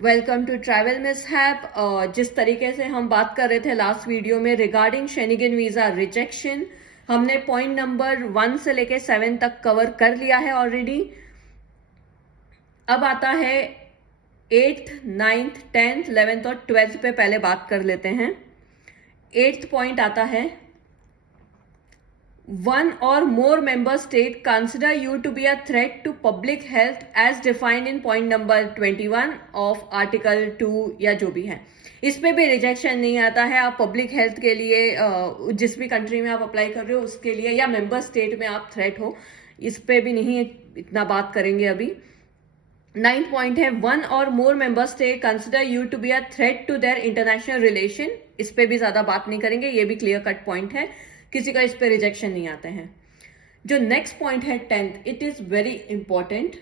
Welcome to travel mishap. जिस तरीके से हम बात कर रहे थे लास्ट वीडियो में रिगार्डिंग शेनिगन वीजा रिजेक्शन, हमने पॉइंट नंबर 1 से लेके 7 तक कवर कर लिया है ऑलरेडी। अब आता है 8th, 9th, 10th, 11th और 12th पे पहले बात कर लेते हैं। 8th पॉइंट आता है, one or more member state consider you to be a threat to public health as defined in point number 21 of article 2 या जो भी है। इस पे भी रिजेक्शन नहीं आता है। आप पब्लिक हेल्थ के लिए जिस भी कंट्री में आप अप्लाई कर रहे हो उसके लिए या मेंबर स्टेट में आप थ्रेट हो, इस पे भी नहीं इतना बात करेंगे अभी। 9th पॉइंट है, वन और more member state consider you to be a threat to their international relation. इस पे भी ज्यादा बात नहीं करेंगे, ये भी क्लियर कट पॉइंट है, किसी का इस पे रिजेक्शन नहीं आते हैं। जो नेक्स्ट पॉइंट है 10th, it is very important.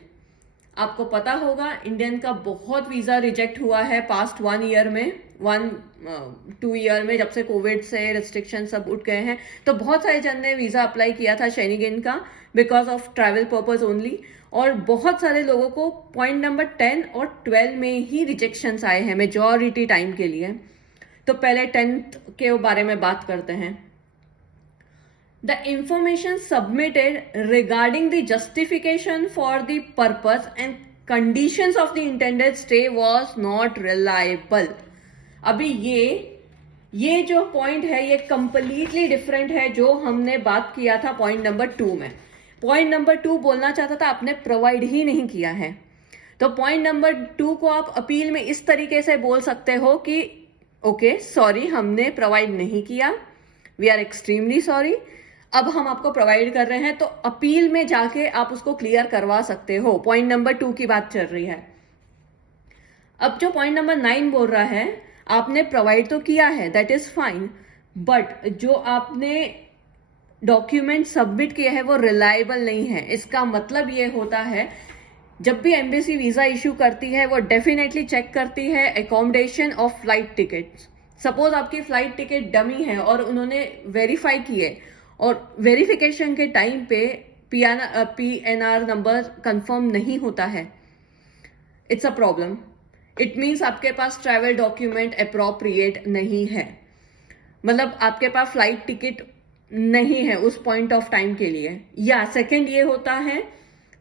आपको पता होगा इंडियन का बहुत वीजा रिजेक्ट हुआ है पास्ट 1 ईयर में, 1-2 ईयर में, जब से कोविड से रिस्ट्रिक्शन सब उठ गए हैं। तो बहुत सारे जन ने वीजा अप्लाई किया था शेनिगन का because of travel purpose only, और बहुत सारे लोगों को पॉइंट नंबर 10 और 12 में ही रिजेक्शंस आए हैं मेजॉरिटी टाइम के लिए। तो पहले 10th के बारे में बात करते हैं। The information submitted regarding the justification for the purpose and conditions of the intended stay was not reliable। अभी ये जो पॉइंट है ये कंप्लीटली डिफरेंट है जो हमने बात किया था पॉइंट नंबर 2 में। पॉइंट नंबर 2 बोलना चाहता था, आपने प्रोवाइड ही नहीं किया है। तो पॉइंट नंबर 2 को आप अपील में इस तरीके से बोल सकते हो कि ओके सॉरी, हमने प्रोवाइड नहीं किया, वी आर एक्सट्रीमली सॉरी, अब हम आपको प्रोवाइड कर रहे हैं। तो अपील में जाके आप उसको क्लियर करवा सकते हो। पॉइंट नंबर 2 की बात चल रही है। अब जो पॉइंट नंबर 9 बोल रहा है, आपने प्रोवाइड तो किया है, दैट इज फाइन, बट जो आपने डॉक्यूमेंट सबमिट किए हैं वो रिलायबल नहीं है। इसका मतलब ये होता है, जब भी एम्बेसी वीजा इशू करती है वो डेफिनेटली चेक करती है accommodation of flight tickets. Suppose आपकी फ्लाइट टिकट डमी है और उन्होंने वेरीफाई किए और वेरिफिकेशन के टाइम पे PNR नंबर कंफर्म नहीं होता है, it's a problem. It means आपके पास ट्रैवल डॉक्यूमेंट अप्रोप्रिएट नहीं है, मतलब आपके पास फ्लाइट टिकट नहीं है उस पॉइंट ऑफ टाइम के लिए। या सेकंड ये होता है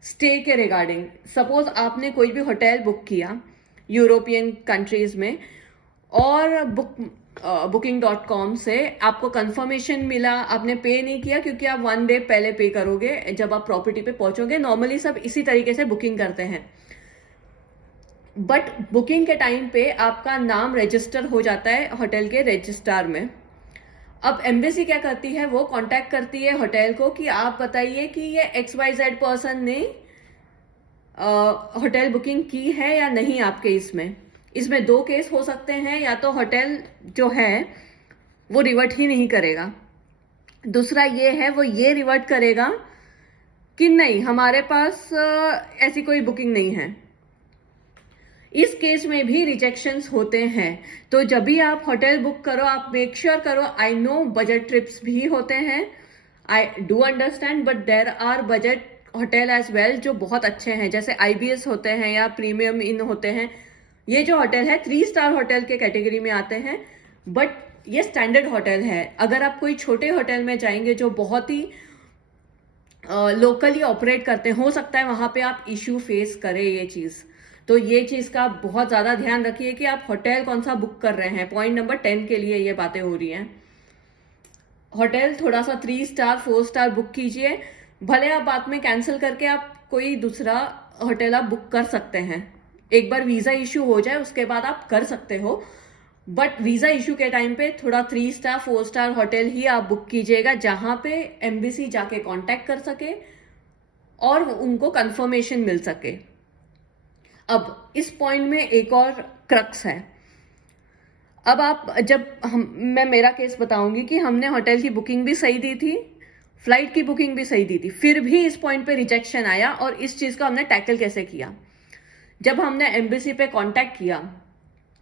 स्टे के रिगार्डिंग। सपोज आपने कोई भी होटल बुक किया यूरोपियन कंट्रीज में और booking.com से आपको कंफर्मेशन मिला, आपने पे नहीं किया क्योंकि आप 1 डे पहले पे करोगे जब आप प्रॉपर्टी पे पहुंचोगे। नॉर्मली सब इसी तरीके से बुकिंग करते हैं, बट बुकिंग के टाइम पे आपका नाम रजिस्टर हो जाता है होटल के रजिस्ट्रार में। अब एम्बेसी क्या करती है, वो कांटेक्ट करती है होटल को कि आप बताइए कि ये XYZ पर्सन ने होटल बुकिंग की है या नहीं आपके इसमें। इसमें 2 केस हो सकते हैं, या तो होटल जो है वो रिवर्ट ही नहीं करेगा, दूसरा ये है वो ये रिवर्ट करेगा कि नहीं हमारे पास ऐसी कोई बुकिंग नहीं है। इस केस में भी रिजेक्शंस होते हैं। तो जब भी आप होटल बुक करो आप मेक श्योर करो, आई नो बजट ट्रिप्स भी होते हैं, I do understand, but there are budget hotels as well जो बहुत अच्छे हैं, जैसे IBS होते हैं या प्रीमियम इन होते हैं। ये जो होटल है 3 स्टार होटल के कैटेगरी में आते हैं, बट ये स्टैंडर्ड होटल है। अगर आप कोई छोटे होटल में जाएंगे जो बहुत ही लोकली ऑपरेट करते हैं, हो सकता है वहां पे आप इश्यू फेस करें ये चीज। तो ये चीज का बहुत ज्यादा ध्यान रखिए कि आप होटल कौन सा बुक कर रहे हैं। पॉइंट नंबर 10 के लिए ये बातें हो रही हैं। होटल थोड़ा सा 3 स्टार 4 स्टार बुक कीजिए, भले आप बाद में कैंसिल करके आप कोई दूसरा होटल आप बुक कर सकते हैं। एक बार वीजा इशू हो जाए उसके बाद आप कर सकते हो, बट वीजा इशू के टाइम पे थोड़ा 3 स्टार 4 स्टार होटल ही आप बुक कीजिएगा, जहां पे एम्बेसी जाके कांटेक्ट कर सके और उनको कंफर्मेशन मिल सके। अब इस पॉइंट में एक और क्रक्स है। अब आप मैं मेरा केस बताऊंगी कि हमने होटल की बुकिंग भी सही दी थी, फ्लाइट की बुकिंग भी सही दी थी, फिर भी इस पॉइंट पे रिजेक्शन आया। और इस चीज को हमने टैकल कैसे किया, जब हमने एम्बेसी पे कांटेक्ट किया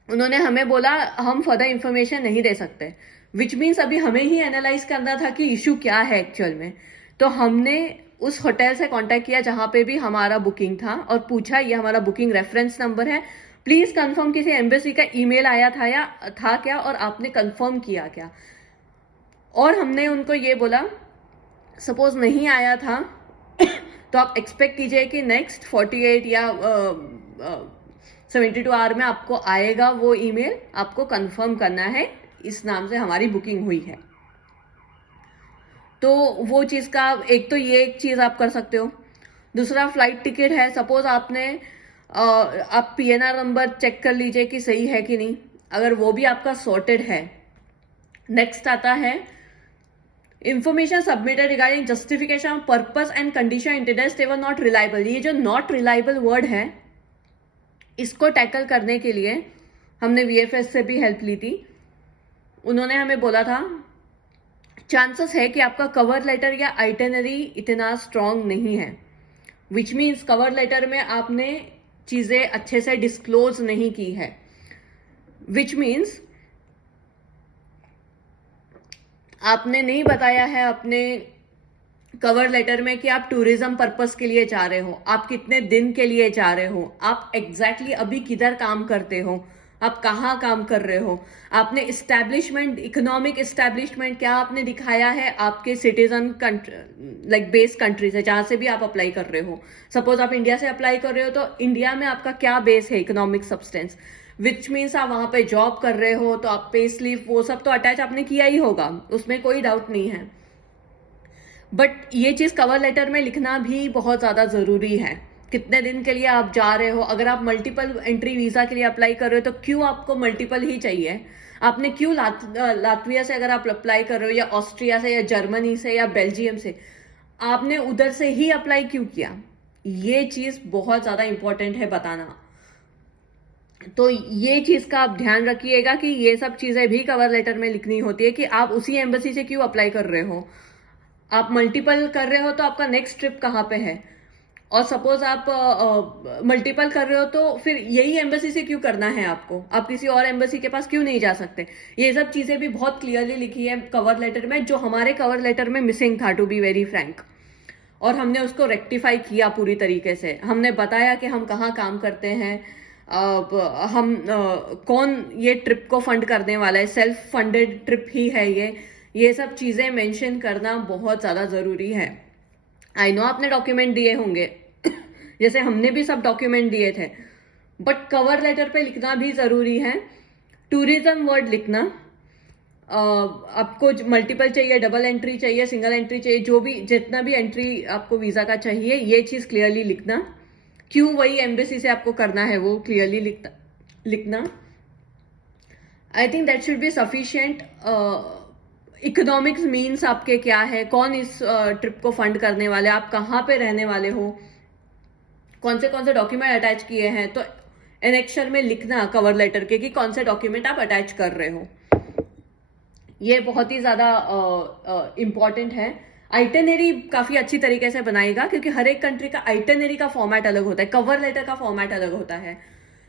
उन्होंने हमें बोला हम फर्दर इंफॉर्मेशन नहीं दे सकते, विच मीन्स अभी हमें ही एनालाइज करना था कि इशू क्या है एक्चुअल में। तो हमने उस होटल से कांटेक्ट किया जहां पे भी हमारा बुकिंग था और पूछा, ये हमारा बुकिंग रेफरेंस नंबर है, प्लीज कंफर्म किसी एम्बेसी का ईमेल आया था या था क्या, और आपने कंफर्म किया क्या। और हमने उनको ये बोला सपोज नहीं आया था तो आप एक्सपेक्ट कीजिए कि नेक्स्ट 48 या 72 आवर में आपको आएगा वो ईमेल, आपको कंफर्म करना है इस नाम से हमारी बुकिंग हुई है। तो वो चीज़ का एक तो ये एक चीज़ आप कर सकते हो। दूसरा फ्लाइट टिकट है, सपोज आपने आप पीएनआर नंबर चेक कर लीजिए कि सही है कि नहीं, अगर वो भी आपका सॉर्टेड है। नेक्स्ट आता है information submitted regarding justification of purpose and condition interest ever not reliable. ये जो नॉट रिलायबल वर्ड है, इसको टैकल करने के लिए हमने वीएफएस से भी हेल्प ली थी। उन्होंने हमें बोला था चांसेस है कि आपका कवर लेटर या आइटनरी इतना स्ट्रांग नहीं है, विच मीन्स कवर लेटर में आपने चीजें अच्छे से डिस्क्लोज नहीं की है, विच मीन्स आपने नहीं बताया है अपने कवर लेटर में कि आप टूरिज्म पर्पस के लिए जा रहे हो, आप कितने दिन के लिए जा रहे हो, आप एग्जैक्टली अभी किधर काम करते हो, आप कहाँ काम कर रहे हो, आपने इस्टेब्लिशमेंट, इकोनॉमिक इस्टेब्लिशमेंट क्या आपने दिखाया है आपके सिटीजन लाइक बेस कंट्री से, जहां से भी आप अप्लाई कर रहे हो। सपोज आप इंडिया से अप्लाई कर रहे हो तो इंडिया में आपका क्या बेस है इकोनॉमिक सब्सटेंस, विच मीन्स आप वहां पे जॉब कर रहे हो तो आप पे स्लिप वो सब तो अटैच आपने किया ही होगा, उसमें कोई डाउट नहीं है। बट ये चीज कवर लेटर में लिखना भी बहुत ज्यादा जरूरी है। कितने दिन के लिए आप जा रहे हो, अगर आप मल्टीपल एंट्री वीजा के लिए अप्लाई कर रहे हो तो क्यों आपको मल्टीपल ही चाहिए, आपने क्यों लातविया से अगर आप अप्लाई कर रहे हो या ऑस्ट्रिया से या जर्मनी से या बेल्जियम से, आपने उधर से ही अप्लाई क्यों किया। ये चीज बहुत ज्यादा इंपॉर्टेंट है बताना। तो ये चीज का आप ध्यान रखिएगा कि ये सब चीजें भी कवर लेटर में लिखनी होती है कि आप उसी एम्बेसी से क्यों अप्लाई कर रहे हो। आप मल्टीपल कर रहे हो तो आपका नेक्स्ट ट्रिप कहाँ पे है, और सपोज आप मल्टीपल कर रहे हो तो फिर यही एम्बेसी से क्यों करना है आपको, आप किसी और एम्बेसी के पास क्यों नहीं जा सकते। ये सब चीजें भी बहुत क्लियरली लिखी है कवर लेटर में, जो हमारे कवर लेटर में मिसिंग था टू बी वेरी फ्रैंक, और हमने उसको रेक्टिफाई किया पूरी तरीके से। हमने बताया कि हम कहाँ काम करते हैं, हम कौन ये ट्रिप को फंड करने वाला है, सेल्फ फंडेड ट्रिप ही है ये सब चीजें मेंशन करना बहुत ज्यादा जरूरी है। आई नो आपने डॉक्यूमेंट दिए होंगे जैसे हमने भी सब डॉक्यूमेंट दिए थे, बट कवर लेटर पे लिखना भी जरूरी है। टूरिज्म वर्ड लिखना, आपको मल्टीपल चाहिए, डबल एंट्री चाहिए, सिंगल एंट्री चाहिए, जो भी जितना भी एंट्री आपको वीजा का चाहिए, ये चीज क्लियरली लिखना। क्यों वही एम्बेसी से आपको करना है वो क्लियरली लिखना। I think that should be sufficient. Economics means आपके क्या है, कौन इस ट्रिप को फंड करने वाले, आप कहाँ पे रहने वाले हो, कौन से डॉक्यूमेंट अटैच किए हैं, तो एनेक्शर में लिखना कवर लेटर के कि कौन से डॉक्यूमेंट आप अटैच कर रहे हो। ये बहुत ही ज्यादा इंपॉर्टेंट है। आइटनरी काफी अच्छी तरीके से बनाएगा क्योंकि हर एक कंट्री का आइटनरी का फॉर्मेट अलग होता है, कवर लेटर का फॉर्मेट अलग होता है।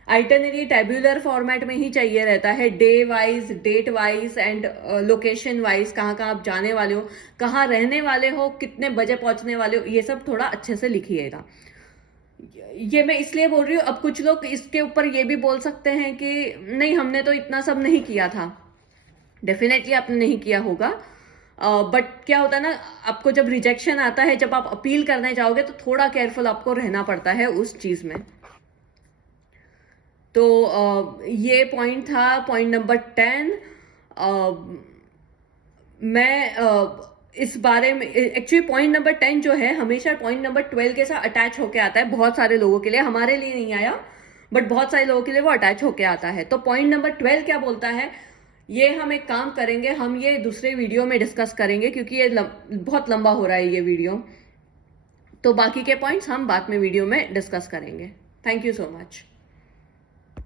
आइटनरी टेब्यूलर फॉर्मेट में ही चाहिए रहता है, day wise, date wise and location wise, कहाँ कहाँ आप जाने वाले हो, कहाँ रहने वाले हो, कितने बजे पहुंचने वाले हो, ये सब थोड़ा अच्छे से लिखिएगा। ये मैं इसलिए बोल रही हूँ, अब कुछ लोग इसके ऊपर ये भी बोल सकते हैं कि नहीं हमने तो इतना सब नहीं किया था। डेफिनेटली आपने नहीं किया होगा, बट क्या होता है ना, आपको जब रिजेक्शन आता है, जब आप अपील करने जाओगे तो थोड़ा केयरफुल आपको रहना पड़ता है उस चीज में। तो ये पॉइंट था, पॉइंट नंबर 10। मैं इस बारे में एक्चुअली पॉइंट नंबर 10 जो है हमेशा पॉइंट नंबर 12 के साथ अटैच होके आता है बहुत सारे लोगों के लिए, हमारे लिए नहीं आया बट बहुत सारे लोगों के लिए वो अटैच होके आता है। तो पॉइंट नंबर 12 क्या बोलता है, ये हम एक काम करेंगे, हम ये दूसरे वीडियो में डिस्कस करेंगे क्योंकि ये बहुत लंबा हो रहा है ये वीडियो, तो बाकी के पॉइंट्स हम बाद में वीडियो में डिस्कस करेंगे। Thank you so much.